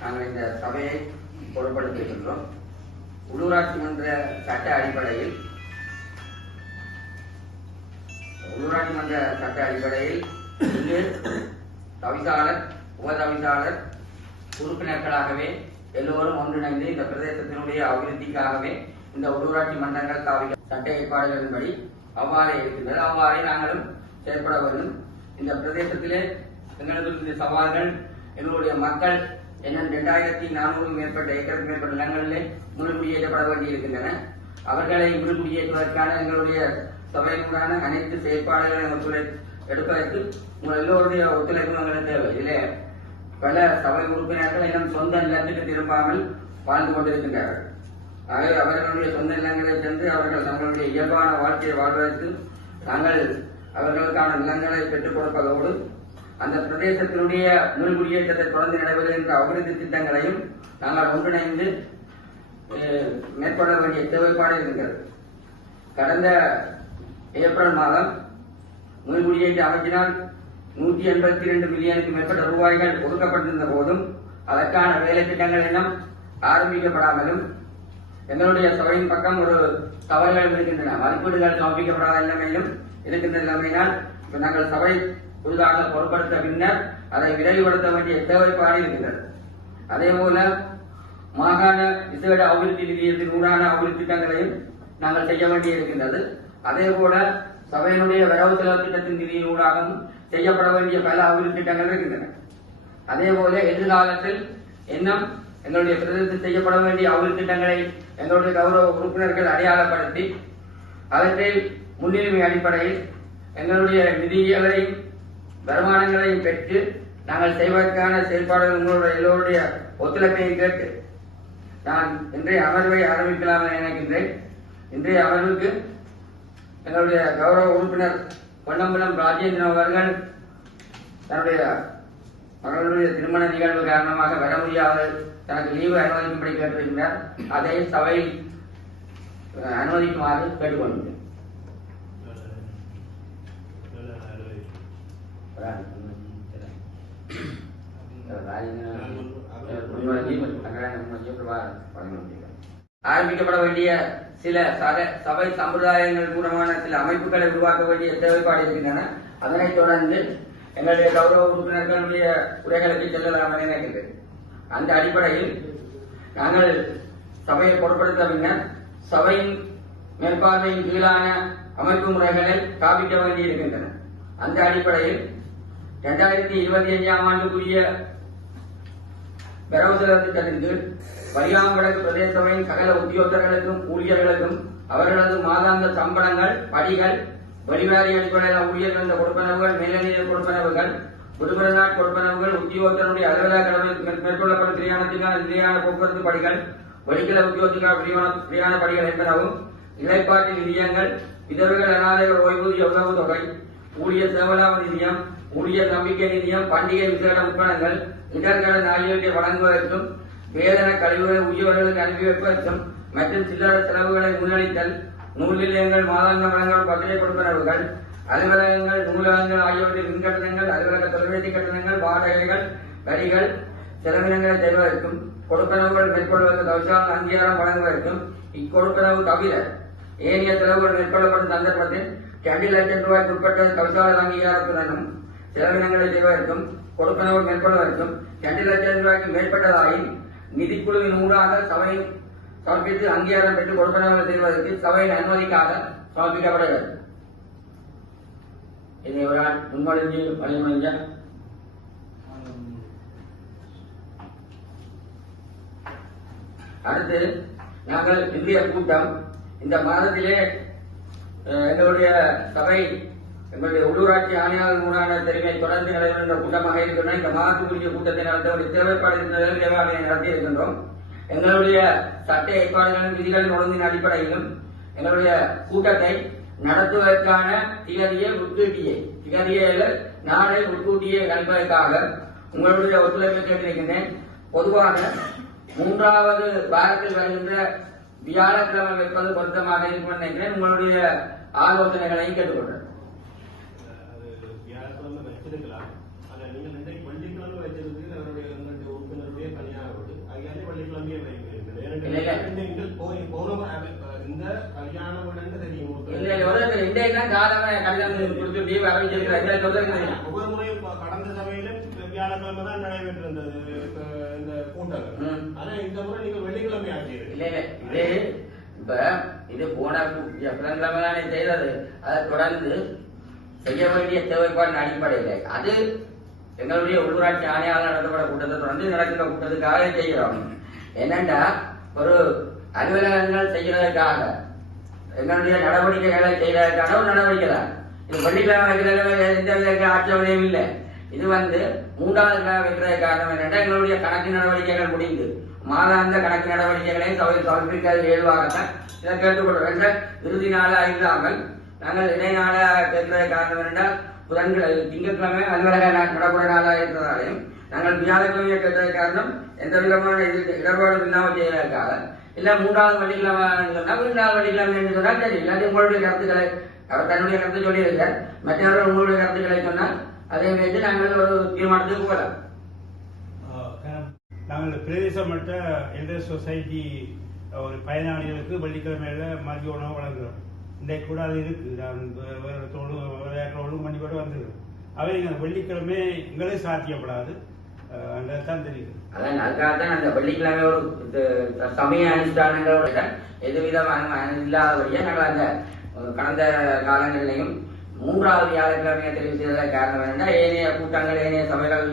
நாங்கள் இந்த சபையை பொருட்படுத்துகின்றோம். உள்ளூராட்சி மன்ற சட்ட அடிப்படையில் உள்ளூராட்சி மன்ற சட்ட அடிப்படையில் இங்கு தவிசாளர் உபதவிசாளர் உறுப்பினர்களாகவே எல்லோரும் ஒன்றிணைந்து இந்த பிரதேசத்தினுடைய அபிவிருத்திக்காகவே இந்த உள்ளூராட்சி மன்றங்கள் தாவிக சட்ட ஏற்பாடுகளின்படி அவ்வாறே இருக்கின்றது. அவ்வாறே நாங்களும் செயற்பட வேண்டும். இந்த பிரதேசத்திலே எங்களுக்கு இந்த சவால்கள் எங்களுடைய மக்கள் என்ன இரண்டாயிரத்தி நானூறு மேற்பட்ட ஏக்கருக்கு மேற்பட்ட நிலங்களிலே முன்குடியேற்றப்பட வேண்டியிருக்கின்றன. அவர்களை முன்குடியேற்றுவதற்கான எங்களுடைய சபையினுடான அனைத்து செயற்பாடுகளை ஒத்துழை எடுப்பதற்கு உங்கள் எல்லோருடைய ஒத்துழைப்பும் எங்களுக்கு தேவை. இதிலே பல சபை உறுப்பினர்கள் இன்னும் சொந்த நிலத்துக்கு திரும்பாமல் வாழ்ந்து கொண்டிருக்கின்றார்கள். ஆகவே அவர்களுடைய சொந்த நிலங்களை சென்று அவர்கள் தங்களுடைய இயல்பான வாழ்க்கையை வாழ்வதற்கு தாங்கள் அவர்களுக்கான நிலங்களை பெற்றுக் கொடுப்பதோடு அந்த பிரதேசத்தினுடைய முன்குடியேற்றத்தை தொடர்ந்து நடைபெறுகின்ற அபிவிருத்தி திட்டங்களையும் நாங்கள் ஒன்றிணைந்து மேற்கொள்ள வேண்டிய தேவைப்பாடு இருக்கிறது கடந்த ஏப்ரல் மாதம் முன்குடியேற்ற அமைச்சினால் நூற்றி எண்பத்தி ரெண்டு மில்லியனுக்கு மேற்பட்ட ரூபாய்கள் ஒதுக்கப்பட்டிருந்த போதும் அதற்கான வேலை திட்டங்கள் எல்லாம் ஆரம்பிக்கப்படாமலும் எங்களுடைய சபையின் பக்கம் ஒரு தவறுகள் இருக்கின்றன. மதிப்பீடுகள் சமர்ப்பிக்கப்படாத நிலைமையிலும் இருக்கின்ற நிலைமையினால் நாங்கள் சபை புதிதாக பொருட்படுத்த பின்னர் அதை விரைவுபடுத்த வேண்டிய தேவைப்பாடு இருக்கிறது அதே போல மாகாண விசேட அபிவிருத்தி நிதியத்தின் ஊடான அபிவிருத்தி திட்டங்களையும் நாங்கள் செய்ய வேண்டி இருக்கின்றது. அதே போல சபையினுடைய வரவு செலவு திட்டத்தின் நிதியின் ஊடாகவும் செய்யப்பட வேண்டிய பல அபிவிருத்தி திட்டங்கள் இருக்கின்றன. அதே போல எதிர்காலத்தில் இன்னும் எங்களுடைய பிரதேசத்தில் செய்யப்பட வேண்டிய அபிவிருத்தி திட்டங்களை எங்களுடைய கௌரவ உறுப்பினர்கள் அடையாளப்படுத்தி அவற்றை முன்னுரிமை அடிப்படையில் எங்களுடைய நிதிகளையும் வருமானங்களையும் பெற்று நாங்கள் செய்வதற்கான செயல்பாடுகள் உங்களுடைய எல்லோருடைய ஒத்துழைப்பையும் கேட்டு நான் இன்றைய அமர்வை ஆரம்பிக்கலாம் என நினைக்கின்றேன். இன்றைய அமர்வுக்கு எங்களுடைய கௌரவ உறுப்பினர் பொன்னம்பலம் ராஜேந்திரன் அவர்கள் தன்னுடைய மகளுடைய திருமண நிகழ்வு காரணமாக வர முடியாத தனக்கு லீவு அனுமதிக்கும்படி கேட்டிருக்கிறார் அதை சபை அனுமதிக்குமாறு கேட்டுக்கொண்டேன். ஆரம்பிக்கப்பட வேண்டிய சில சக- சபை சம்பிரதாயங்கள் மூலமான சில அமைப்புகளை உருவாக்க வேண்டிய தேவைப்பாடு இருக்கின்றன. அதனைத் தொடர்ந்து எங்களுடைய கௌரவ உறுப்பினர்களுடைய உரைகளுக்கு செல்லலாம் என நினைக்கிறேன் அந்த அடிப்படையில் நாங்கள் சபையை பொருட்படுத்த பின்னர் சபையின் மேற்பார்வையின் கீழான அமைப்பு முறைகளை காப்பிக்க வேண்டியிருக்கின்றன. அந்த அடிப்படையில் இரண்டாயிரத்தி இருபத்தி அஞ்சாம் ஆண்டுக்குரிய வரவு செலவு திட்டத்தின் கீழ் வலியாம் பிரதேச சபையின் சகல உத்தியோகர்களுக்கும் ஊழியர்களுக்கும் அவர்களது மாதாந்த சம்பளங்கள் படிகள் வெளிவாரி அடிப்படையில் ஊழியர்கள் கொடுப்பனவுகள் மேலநிலை கொடுப்பனவுகள் விடுமுறை கொடுப்பனவுகள் உத்தியோகத்தினுடைய அலுவலக கடமை மேற்கொள்ளப்படும் திரியானத்திற்கான நிலையான போக்குவரத்து படிகள் வெளிக்கல உத்தியோகத்திற்கான பிரியான படிகள் என்பனவும் இலைப்பாட்டு நிதியங்கள் விதவைகள் அனாதைகள் ஓய்வூதிய உணவு தொகை ஊழியர் சேவலாம நிதியம் ஊழியர் நம்பிக்கை நிதியம் பண்டிகை விசேட உட்பணங்கள் இடர்கடன் ஆகியவற்றை வழங்குவதற்கும் வேதன கழிவுகளை உரியவர்களுக்கு அனுப்பி வைப்பதற்கும் மற்றும் சில்லறை செலவுகளை முன்னெடுத்தல் நூல் நிலையங்கள் மாதாந்த வழங்கல் பத்திரை கொடுப்பனவுகள் அலுவலகங்கள் நூலகங்கள் ஆகியவற்றின் மின்கட்டணங்கள் அலுவலக தொலைபேசி கட்டணங்கள் வாடகைகள் வரிகள் செலவினங்களை தருவதற்கும் கொடுப்பனவுகள் மேற்கொள்வதற்கு தவிசால் அங்கீகாரம் வழங்குவதற்கும் இக்கொடுப்பனவு தவிர ஏனைய செலவுகள் மேற்கொள்ளப்படும் சந்தர்ப்பத்தில் இரண்டு லட்சம் ரூபாய்க்கு உட்பட்ட தவிசாளர் அங்கீகாரத்துடனும் செலவினங்களை செய்வதற்கும் கொடுப்பனவு மேற்கொள்வதற்கும் இரண்டு லட்சம் ரூபாய்க்கு மேற்பட்டதாயின் நிதிக்குழுவின் ஊடாக சபை சமர்ப்பித்து அங்கீகாரம் பெற்று கொடுப்பனவுகள் செய்வதற்கு சபையின் அனுமதிக்காக சமர்ப்பிக்கப்பட வேண்டும் இதை ஒரு ஆள் முன்மொழிஞ்சு வழிமொழிஞ்ச அடுத்து நாங்கள் இந்திய கூட்டம். இந்த மாதத்திலே அஹ், எங்களுடைய சபை எங்களுடைய உள்ளூராட்சி ஆணையாளர் மூலான தெரிவை தொடர்ந்து நடைபெறுகின்ற கூட்டமாக இருக்கின்றன. இந்த மாதத்துக்குரிய கூட்டத்தை நடத்த ஒரு தேவைப்பாடு தேவாலயம் நடத்தி இருக்கின்றோம். எங்களுடைய சட்ட ஏற்பாடுகளின் விதிகளின் ஒழுங்கின் அடிப்படையிலும் எங்களுடைய கூட்டத்தை நடத்துவதற்கான திகதியை முற்கூட்டியே திகதியில நாளை முற்கூட்டியே கணிப்பதற்காக உங்களுடைய ஒத்துழைப்பை கேட்டிருக்கின்றேன். பொதுவாக மூன்றாவது வாரத்தில் வருகின்ற வியாழக்கிழமை வைப்பது பொருத்தமாக இருக்கும் என்று நினைக்கிறேன். உங்களுடைய ஆலோசனைகளையும் கேட்டுக்கொண்டேன் அது வியாழக்கிழமை வச்சிருக்கலாம் ஆனா நீங்கள் இன்றைக்கு வெள்ளிக்கிழமை வச்சிருக்கீங்க அவரோட காலமே கடிதம் கொடுத்து லீவ் சொல்லுங்க ஒவ்வொரு முறையும் கடந்த சபையிலும் வியாழக்கிழமை தான் நடைபெற்றிருந்தது இந்த கூட்டம். ஆனா இந்த முறை நீங்க வெள்ளிக்கிழமை ஆக்கியது இல்ல இல்ல. இது இப்ப இது போன புதன்கிழமை தானே செய்தது. அதை தொடர்ந்து செய்ய வேண்டிய தேவைப்பாடின் அடிப்படையில். அது எங்களுடைய உள்ளூராட்சி ஆணையாளர் நடத்தப்பட கூட்டத்தை தொடர்ந்து நடக்கிற கூட்டத்துக்காக செய்கிறோம். என்னண்டா ஒரு அலுவலகங்கள் செய்கிறதுக்காக எங்களுடைய நடவடிக்கைகளை செய்யறதுக்கான ஒரு நடவடிக்கை தான். இது வெள்ளிக்கிழமை எந்த ஆட்சேபனையும் இல்லை இது வந்து மூன்றாவது கிரக வைக்கிறது காரணம் என்னன்னா எங்களுடைய கணக்கு நடவடிக்கைகள் முடிந்து மாதாந்த கணக்கு நடவடிக்கைகளையும் தவிர சமர்ப்பிக்க இயல்பாகத்தான் இதை கேட்டுக்கொள்கிறோம். என்ற இறுதி நாளாக இல்லாமல் நாங்கள் இடைநாள கேட்கிறது காரணம் என்றால் புதன்கிழமை திங்கட்கிழமை அலுவலக நா- நடைமுறை நாளாக இருந்ததாலையும் நாங்கள் வியாழக்கிழமையை கேட்டது காரணம் எந்த விதமான இது இடர்பாடும் இல்லாமல் செய்வதற்காக. இல்ல மூன்றாவது வெள்ளிக்கிழமை சொன்னா மூன்றாவது வெள்ளிக்கிழமை என்று சொன்னால் சரி இல்லாட்டி உங்களுடைய கருத்துக்களை அவர் தன்னுடைய கருத்து சொல்லியிருக்கார் மற்றவர்கள் உங்களுடைய கருத்துக்களை சொன்னால் அதை வைத்து நாங்கள் ஒரு தீர்மானத்துக்கு போகலாம். நாங்கள் பிரதேச மட்ட எல்டர் சொசைட்டி ஒரு பயனாளிகளுக்கு வெள்ளிக்கிழமையில மதிய உணவு வழங்குகிறோம். இன்றைக்கு கூட அது இருக்கு. நான் வே- வேற தோடு வேறோடு மணி கூட வந்துருக்கோம் அவை எங்கள் வெள்ளிக்கிழமை எங்களே சாத்தியப்படாது. தான் தெரியுது. அதான் அதுக்காகத்தான் அந்த வெள்ளிக்கிழமை ஒரு சமய அனுஷ்டானங்களோட எதுவிதமான இல்லாதபடியே நாங்கள் அந்த கடந்த காலங்களிலையும் மூன்றாவது வியாழக்கிழமையை தெரிவு செய்ததற்கு காரணம் என்னன்னா ஏனைய கூட்டங்கள் ஏனைய சபைகள்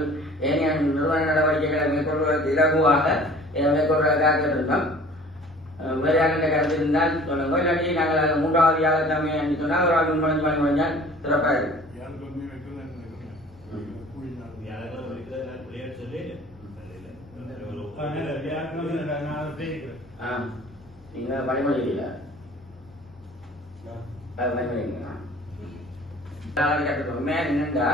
ஏனைய நிறுவன நடவடிக்கைகளை மேற்கொள்வதற்கு இலகுவாக மேற்கொள்வதற்காக அஹ், வேறு யாருடைய கருத்து இருந்தால் சொல்லுங்க இல்லாட்டி நாங்கள் அந்த மூன்றாவது வியாழக்கிழமை என்று சொன்னால் ஒரு ஆள் முன்பணி பண்ணி முடிஞ்சால் சிறப்பாக இருக்கும் வியாழக்கிழமை வைக்கிறதா ம். கூலி நாள் வியாழக்கிழமை இருக்கிறது நான் பிள்ளையார் சொல்லி அதனால வியாழக்கிழமை நான் அதை தெரிவிக்கிறேன் ஆ நீங்கள் பணிமொழி இல்லை அது பயன்படுங்க உண்மையா என்னண்டா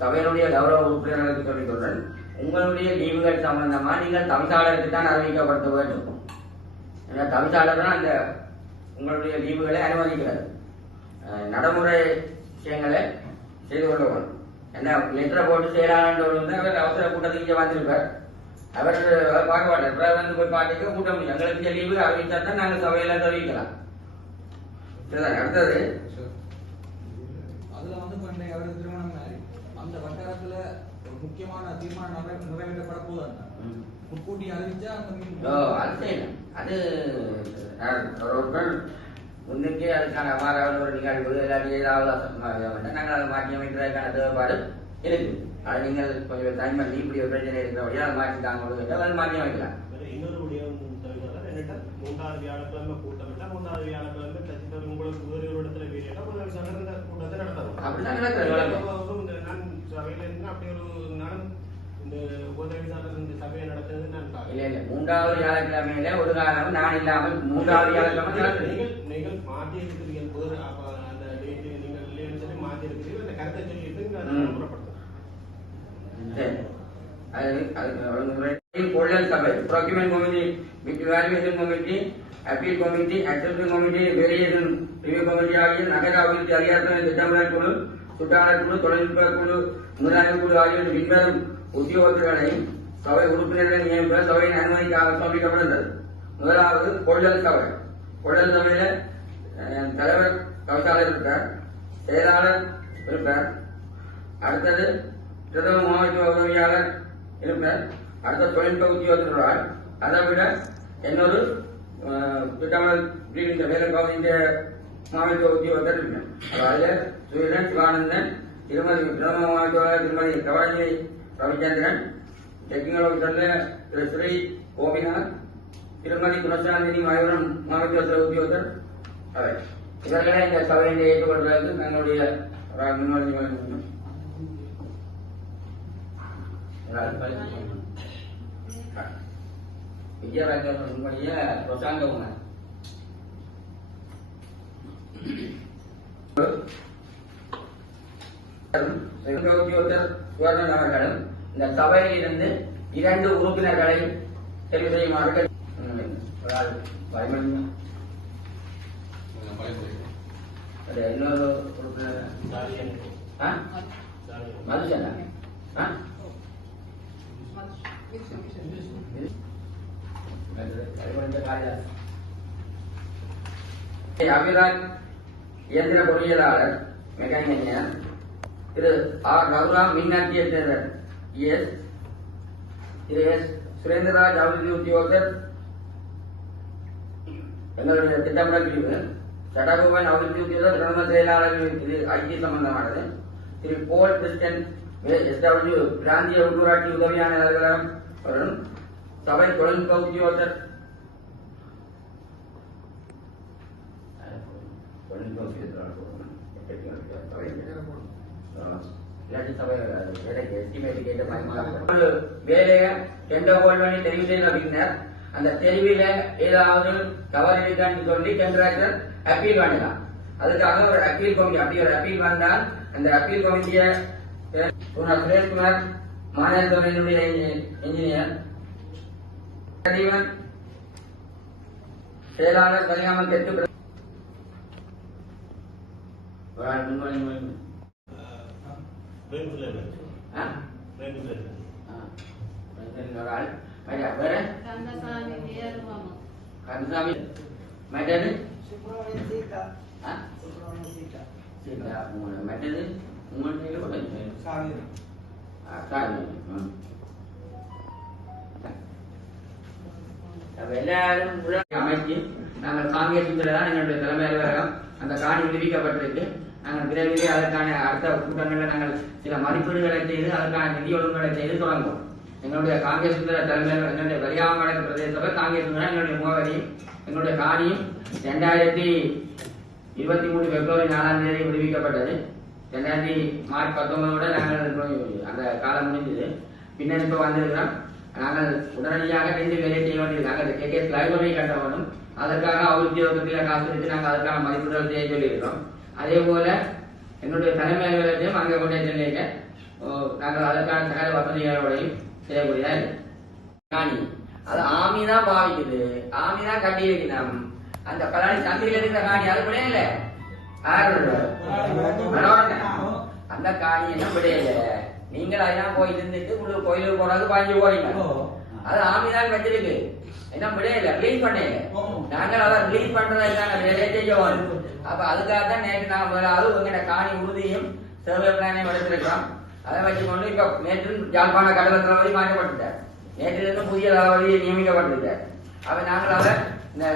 சபையினுடைய கௌரவ உறுப்பினர்களுக்கு சொல்லிக் கொள்றேன் உங்களுடைய லீவுகள் சம்பந்தமா நீங்கள் தவிசாளருக்கு தான் அறிவிக்கப்படுத்த வேண்டும் ஏன்னா தவிசாளர் தான் அந்த உங்களுடைய லீவுகளை அனுமதிக்கிறது. நடைமுறை விஷயங்களை செய்து கொள்ள வேணும் என்ன லெட்டரை போட்டு செய்யலாம்னு வந்து அவர் அவசர கூட்டத்துக்கு இங்கே வந்திருப்பார். அவர் பார்க்க மாட்டார் வந்து போய் பாட்டிக்க கூட்டம் எங்களுக்கு லீவு அறிவித்தா தான் நாங்கள் சபையில தெரிவிக்கலாம். அடுத்தது. அதுல வந்து இப்ப அவருக்கு திருமணம் அந்த வட்டாரத்துல ஒரு முக்கியமான தீர்மானம் நிறைவே- நிறைவேற்றப்பட போதாங்க. முன்கூட்டி அறிவிச்சா அந்த அது முன்னுக்கே அதுக்கான மாறாவது ஒரு நிகழ்வு இல்லாட்டி ஏதாவது நாங்கள் அதை மாற்றி அமைக்கிறதுக்கான தேவைப்பாடு இருக்கு அதை நீங்கள் கொஞ்சம் டைம் பண்ணி இப்படி ஒரு பிரச்சனை இருக்கிறபடியா அதை மாற்றி தாங்க அதை மாற்றி அமைக்கலாம் இன்னொரு விடயம் தவிர என்னட்டா மூன்றாவது வியாழக்கிழமை கூட்டம் விட்டா மூன்றாவது வியாழக்கிழமை கட்சித்தவர் உங்களுக்கு வேறு ஒரு இடத்துல வீடியோ முதல் சகந்த கூட்டத்தை நடத்தணும் நான் சபையில இருந்து அப்படி ஒரு நானும் இந்த சபையை நடத்துறது நான் இல்ல பார்க்கிறேன். இல்ல மூன்றாவது வியாழக்கிழமையில ஒரு காலம் நான் இல்லாமல் மூன்றாவது வியாழக்கிழமை நடக்குது நீங்கள் நீங்கள் மாற்றி இருக்கிறீர்கள் புது அப்ப அந்த டேட் நீங்கள் இல்லைன்னு சொல்லி மாற்றி இருக்கிறீர்கள் அந்த கருத்தை சொல்லிட்டு. நடைமுறைப்படுத்தணும். அது அதுக்கு ஒழுங்குமுறை கொள்ளல் சபை procurement committee valuation committee appeal committee accepting committee variation review ஆகிய நகர அபிவிருத்தி அதிகாரத்துறை திட்டமிடல் குழு சுற்றாடல் குழு தொழில்நுட்ப குழு முதலாளி குழு ஆகிய பின்வரும் உத்தியோகத்தர்களையும் சபை உறுப்பினர்களை நியமிக்க சபையின் அனுமதிக்காக சமர்ப்பிக்கப்படுகிறது முதலாவது கொள்ளல் சபை. கொள்ளல் சபையில தலைவர் கவிசாளர் இருப்பார் செயலாளர் இருப்பார். அடுத்தது பிரதம மாவட்ட உதவியாளர் இருப்பார். அடுத்த தொழில்நுட்ப உத்தியோகத்தர் அதை விட இன்னொரு அஹ், திட்டமிடல் பிரிவின் வேலை பகுதியின் மாவட்ட உத்தியோகத்தர் அதாவது சுயரன் சிவானந்தன் திருமதி பிரதம மாவட்ட திருமதி கவாஜி ரவிச்சந்திரன் டெக்னிக்கல் ஆஃபீஸர்ல திரு ஸ்ரீ கோபிநாத் திருமதி குணசாந்தினி மயூரன் மாவட்ட உத்தியோகத்தர் அவர் இவர்களை இந்த சபையை ஏற்றுக்கொள்வதற்கு தங்களுடைய ஒரு அனுமதி வழங்குகிறோம். விஜயராஜன் உங்களுடைய அவர்களும் இந்த சபையில் இருந்து இரண்டு உறுப்பினர்களை தெரிவு செய்யுமாறு இன்னொரு மதுசனா. அபிராஜ் இயந்திர பொறியியலாளர் மெக்கானிக் திரு ஆர் ரகுராம் மின்னாட்டிய சேர்ந்த எஸ். திரு. எஸ். சுரேந்திரராஜ் அபிவிருத்தி உத்தியோகர் எங்களுடைய திட்டமிடல் பிரிவு சட்டகோபன் அபிவிருத்தி உத்தியோகர் பிரதம செயலாளர் இது ஐடி சம்பந்தமானது. திரு. போல் கிறிஸ்டன் எஸ்டபிள்யூ பிராந்திய உள்ளூராட்சி உதவியான அலுவலகம் சபை தொழில்நுட்ப உத்தியோகர் தொழில்நுட்ப வேலையை டெண்டர் ஹோல்ட் பண்ணி தெரிவு செய்த பின்னர் அந்த தெரிவில ஏதாவது தவறு இருக்கான்னு சொல்லி டெண்டராக்டர் அப்பீல் பண்ணலாம் அதுக்காக ஒரு அப்பீல் கமிட்டி அப்படி ஒரு அப்பீல் வந்தால் அந்த அப்பீல் கமிட்டியை சுரேஷ்குமார் மாநிலத்துறையினுடைய இன்ஜினியர் சதீவன் செயலாளர் கலிகாமல் தெற்கு ஒரு ஆள் முன்வழி முன்வழி. ஆ? ஆ. ஒரு ஆள் மற்ற வேற கந்தசாமி வேறுவம் கந்தசாமி மற்றது சுப்பிரமணிய சீதா எல்லாரும் அமைச்சு நாங்கள் காங்கிய சுந்தர தான் எங்களுடைய தலைமை அலுவலகம் அந்த காணி விடுவிக்கப்பட்டிருக்கு. நாங்கள் விரைவிலே அதற்கான அடுத்த கூட்டங்களில் நாங்கள் சில மதிப்பீடுகளை செய்து அதற்கான நிதி ஒழுங்குகளை செய்து தொடங்குவோம். எங்களுடைய காங்கிரஸ் சுந்தர தலைமையில் எங்களுடைய வரியாம வடக்கு பிரதேச சபை காங்கிரஸ் சுந்தரம் எங்களுடைய முகவரியும் எங்களுடைய காணியும் ரெண்டாயிரத்தி இருபத்தி மூணு பிப்ரவரி நாலாம் தேதி விடுவிக்கப்பட்டது. ரெண்டாயிரத்தி மார்ச் பத்தொன்பதோட நாங்கள் அந்த காலம் முடிஞ்சது. பின்னர் இப்போ வந்திருக்கிறோம். நாங்கள் உடனடியாக ரெண்டு வேலை செய்ய வேண்டியது. நாங்கள் கே கே லைப்ரரி கட்ட வேணும் அதற்காக உத்தியோகத்தில் காசு இருக்கு நாங்கள் அதற்கான மதிப்பீடுகள் செய்ய சொல்லியிருக்கிறோம். அதே போல என்னுடைய தலைமை அலுவலகத்தையும் அங்கே கொண்டே சென்னைக்கு நாங்கள் அதற்கான சகல வசதிகளோடையும் செய்யக்கூடியதா காணி. அது ஆமி தான் பாவிக்குது. ஆமி தான் கட்டி வைக்கணும் அந்த பழனி சந்திரில இருக்கிற காணி அது கூட இல்ல. அந்த காணி என்ன விடையில? நீங்கள் அதெல்லாம் போய் இருந்துட்டு உங்களுக்கு கோயிலுக்கு போறது பாஞ்சு போறீங்க அது ஆமி தான் வச்சிருக்கு. என்ன விடையில ரிலீஸ் பண்ணல நாங்கள் அதை ரிலீஸ் பண்றதுக்கான வேலையை செய்யணும் அப்ப அதுக்காக தான் நேற்று நான் முதலாவது உங்ககிட்ட காணி உறுதியும் சர்வே பிளானையும் எடுத்திருக்கிறோம் அதை வச்சுக்கொண்டு இப்ப நேற்று யாழ்ப்பாண கடல் தளபதி மாற்றப்பட்டுட்டார். நேற்றிலிருந்து புதிய தளபதி நியமிக்கப்பட்டிருக்கார். அப்ப நாங்கள் அதை இந்த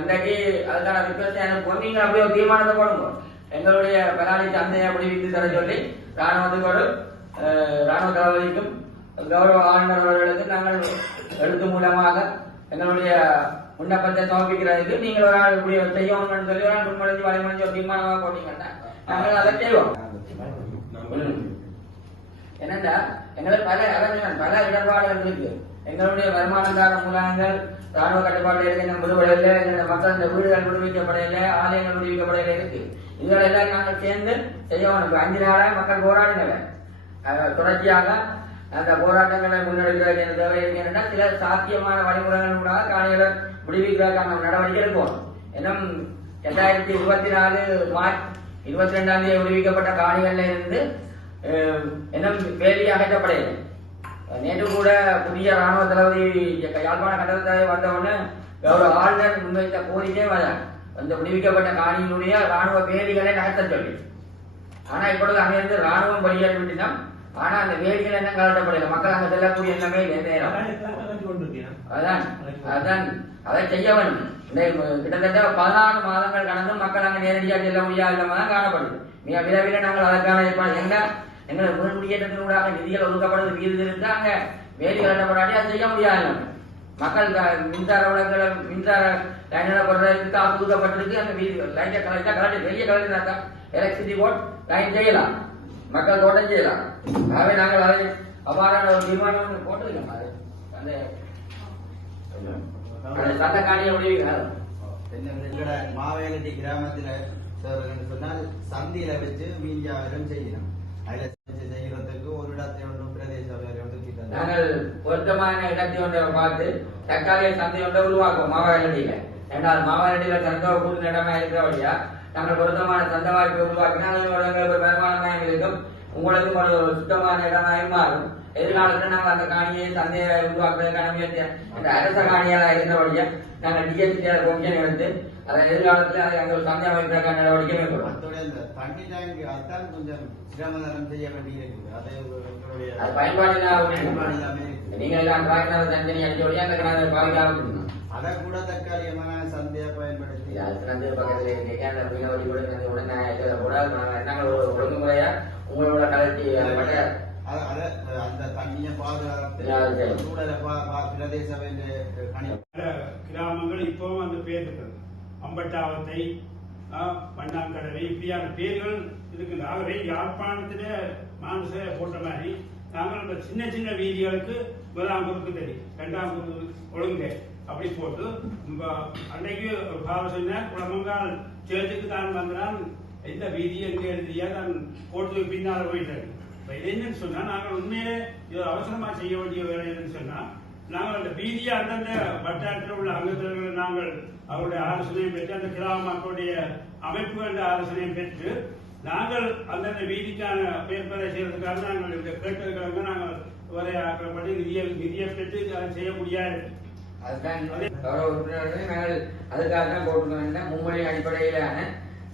இன்றைக்கு அதுக்கான ரிக்வஸ்ட் எனக்கு பொன்னிங்க அப்படியே ஒரு தீர்மானத்தை போடுங்க. எங்களுடைய பெனாலி சந்தையை அப்படி தர சொல்லி ராணுவத்துக்கு அஹ், ராணுவ தளபதிக்கும் கௌரவ ஆளுநர் அவர்களுக்கு நாங்கள் எழுத்து மூலமாக எங்களுடைய விண்ணப்பத்தை சமர்ப்பிக்கிறதுக்கு நீங்கள் ஒரு ஆள் இப்படி செய்யணும்னு சொல்லி ஒரு ஆள் முன்மொழிஞ்சு வலைமொழிஞ்சு ஒரு தீர்மானமாக போட்டீங்கன்னா நாங்கள் அதை செய்வோம். என்னண்டா எங்களுக்கு பல அதான் பல இடர்பாடுகள் இருக்கு. எங்களுடைய வருமானக்கார மூலங்கள் ராணுவ கட்டுப்பாடு இருக்கின்ற விடுபடையில எங்களுடைய மக்கள் இந்த வீடுகள் விடுவிக்கப்படையில ஆலயங்கள் விடுவிக்கப்படையில இருக்கு. இதுகள் எல்லாம் நாங்கள் சேர்ந்து செய்யணும் அஞ்சு நாளாக மக்கள் போராடினவ தொடர்ச்சியாக அந்த போராட்டங்களை முன்னெடுக்கிறதுக்கு தேவை என்னன்னா சில சாத்தியமான வழிமுறைகள் கூட காணிகளை விடுவிக்கிறதுக்கான நடவடிக்கை இருக்கும் இன்னும் ரெண்டாயிரத்தி இருபத்தி நாலு மார்ச் இருபத்தி ரெண்டாம் தேதி விடுவிக்கப்பட்ட காணிகள்ல இருந்து இன்னும் வேலி அகற்றப்படையது நேற்று கூட புதிய ராணுவ தளபதி யாழ்ப்பாண கடற்கரை வந்தவுடனே ஒரு ஆளுநர் முன்வைத்த கோரிக்கை வர- அந்த விடுவிக்கப்பட்ட காணியினுடைய ராணுவ வேலிகளை நகர்த்த சொல்லி. ஆனா இப்பொழுது அங்கிருந்து ராணுவம் வெளியேறி விட்டுதான் ஆனா அந்த வேலிகள் என்ன கலட்டப்படல மக்கள் அங்க செல்லக்கூடிய இந்த நேரம். அதான் அதான் அதை செய்ய வேண்டும். கிட்டத்தட்ட பதினாறு மாதங்கள் கடந்து மக்கள் அங்க நேரடியாக செல்ல முடியாத தான் காணப்படுது. மிக விரைவில் நாங்கள் அதற்கான ஏற்பாடு. எங்க? எங்கள் குடியேற்றத்தினூடாக நிதிகள் ஒதுக்கப்படுவது வீடு இருந்து அங்க வேலி கட்டப்படாட்டி அதை செய்ய முடியாது. மக்கள் மின்சார விளக்குகளை மின்சார லைனில் போடுறதுக்கு காசு ஒதுக்கப்பட்டிருக்கு அந்த வீடு லைட்டை கலெக்டா கலெக்ட் வெளியே கலெக்டா எலக்ட்ரிசிட்டி போர்ட் லைன் செய்யலாம். மக்கள் தோட்டம் செய்யலாம். ஆகவே நாங்கள் அதை அவ்வாறான ஒரு தீர்மானம் ஒன்று போட்டிருக்கோம் அது அந்த அந்த சட்டக்காணியை விடுவிக்கிறார் மாவேலட்டி கிராமத்தில் சொன்னால் சந்தியில வச்சு மீன் வியாபாரம் செய்யணும் அதுல வச்சு செய்யறதுக்கு ஒரு இடத்தை ஒன்று பிரதேச சபையில ஒன்று கிட்ட நாங்கள் பொருத்தமான இடத்தை ஒன்றை பார்த்து தற்காலிக சந்தை ஒன்றை உருவாக்குவோம் மாவாரடியில ரெண்டாவது மாவாரடியில சந்தை கூட்டு இடமா இருக்கிறபடியா நாங்கள் பொருத்தமான சந்த வாய்ப்பை உருவாக்கினால் ஒரு எங்களுக்கு இருக்கும். உங்களுக்கு ஒரு சுத்தமான இடமாயும் மாறும். எதிர்காலத்துல நாங்க அந்த காணியை சந்தையை உருவாக்குறதுக்கான முயற்சி அந்த அரச காணியால இருந்தபடியா நாங்க டிஎஸ்டி கொம்ஷனை எடுத்து அதை எதிர்காலத்துல அதை அந்த சந்தை அமைப்பதற்கான நடவடிக்கை மேற்கொள்ளும் தண்ணி டேங்க் அதான் கொஞ்சம் சிரமதானம் செய்ய வேண்டியிருக்கு அதை அது பயன்பாடு. நீங்க எல்லாம் காய்கறி தனித்தனி அடிச்சோடய அந்த கிணறு பாதுகாப்பு அதை கூட தற்காலிகமான சந்தையை பயன்படுத்தி. வந்து பக்கத்துல இருக்கீங்க அந்த மீனவடி கூட சேர்ந்து உடனே இதில் கூட நாங்கள் ஒரு ஒழுங்குமுறையா உங்களோட கலர்ச்சி அத- அத அந்த தண்ணியை பாதுகாத்து அது சரி. சூழலை பா- பா- பிரதேச கிராமங்கள் இப்பவும் அந்த பேர் இருக்கிறது அம்பட்டாவத்தை ஆ, மண்ணாங்கடவை இப்படியான பேர்கள் இருக்குது ஆகவே யாழ்ப்பாணத்திலே மானுச போட்ட மாதிரி நாங்கள் இந்த சின்ன சின்ன வீதிகளுக்கு முதலாம் குறுக்கு தெரி ரெண்டாம் குறுக்கு ஒழுங்கு அப்படி போட்டு நம்ம அன்னைக்கு பாவம் சொன்ன குளமங்கால் சேர்த்துக்கு தான் வந்தான் எந்த வீதி எங்கே எழுதியா தான் போட்டு பின்னால் போயிட்டாரு. இப்போ இது என்னன்னு சொன்னா நாங்கள் உண்மையிலே இது அவசரமா செய்ய வேண்டிய வேலை என்னன்னு சொன்னா நாங்கள் அந்த வீதியை அந்தந்த வட்டாரத்தில் உள்ள அங்கத்தினர்களை நாங்கள் அவருடைய ஆலோசனையும் பெற்று அந்த கிராம மக்களுடைய அமைப்புகளின் ஆலோசனையும் பெற்று நாங்கள் அந்தந்த வீதிக்கான பேர்பதை செய்யறதுக்காக நாங்கள் இந்த கேட்டதுக்காக நாங்கள் வரை ஆக்கப்பட்டு நிதியை நிதியை பெற்று செய்ய முடியாது. அதுதான் கௌரவ உறுப்பினர்கள் நாங்கள் அதுக்காக தான் போட்டுக்கணும் மும்மொழி அடிப்படையிலான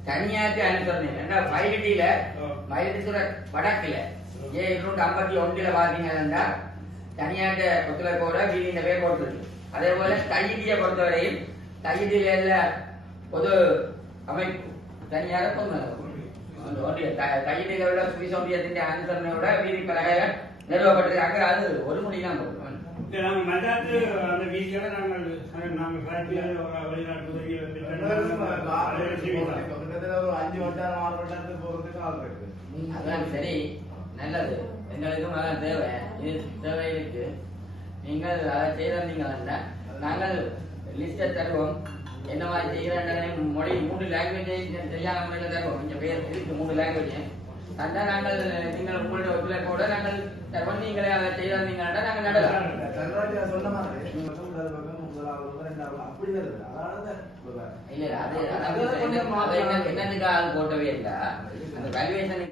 தனியாட்டு அனுசரணை ஏன்னா மயிலட்டியில மயிலட்டுற வடக்குல ஏ இருநூற்றி ஐம்பத்தி ஒன்றில் பார்த்தீங்கன்னா தனியாட்டு ஒத்துழைப்போட வீதியின் பேர் போட்டுருக்கு. அதே போல கைதியை பொறுத்தவரையில் கைதியில பொது அமைப்பு தனியாக பொது விட சுவிஸ் ஒன்றியத்தின் அனுசரணையோட வீதி கழக நிறுவப்பட்டிருக்காங்க அது ஒரு மொழி தான் இந்த நாங்கள் மல்லாத்து அந்த வீதிகளை நாங்கள் நாங்கள் வெளிநாட்டு அஞ்சு வட்டாரம் ஆறு வட்டாரத்துக்கு போறதுக்கு ஆள் இருக்கு அதான் சரி நல்லது எங்களுக்கும் அதான் தேவை இது தேவை இருக்கு நீங்கள் அதை செய்தீங்கன்னா நாங்கள் லிஸ்ட்டை தருவோம் என்ன மாதிரி செய்கிறாங்க மொழி மூணு லாங்குவேஜ் சரியான முறையில் தருவோம் இந்த பேர் இருக்கு மூணு லாங்குவேஜ் அந்த நாங்கள் நீங்கள் உங்களுடைய ஒத்துழைப்போட நாங்கள் தருவோம் நீங்களே அதை செய்தீங்கன்னா நாங்கள் நடக்கலாம் சந்திராஜா சொன்ன மாதிரி என்னதுக்காக போட்டவே இல்லை. அந்த வேல்யூவேஷன்